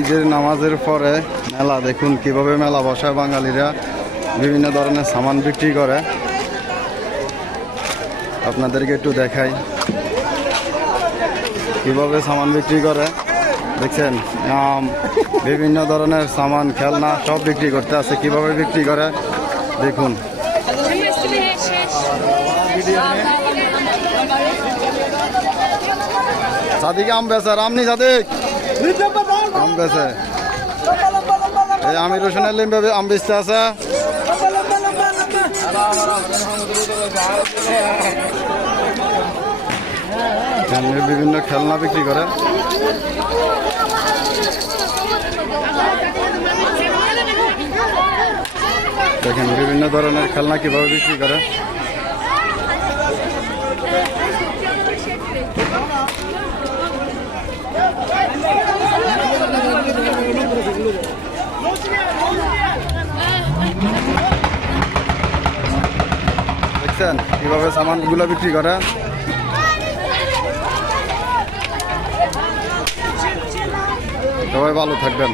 ঈদের নামাজের পরে মেলা, দেখুন কিভাবে মেলা বসায় বাঙালিরা, বিভিন্ন ধরনের সামান বিক্রি করে। আপনাদেরকে একটু দেখাই কিভাবে সামান বিক্রি করে। দেখছেন বিভিন্ন ধরনের সামান, খেলনা সব বিক্রি করতে আছে। কিভাবে বিক্রি করে দেখুন। সাদিক আম বেচে, আমনি সাদিক আম বেচে। এই আমির হোসেনের লিম্বে আম বেচতে আছে। বিভিন্ন খেলনা বিক্রি করে। দেখেন বিভিন্ন ধরনের খেলনা কিভাবে বিক্রি করে। দেখছেন কিভাবে সামানগুলো বিক্রি করে। সবাই ভালো থাকবেন।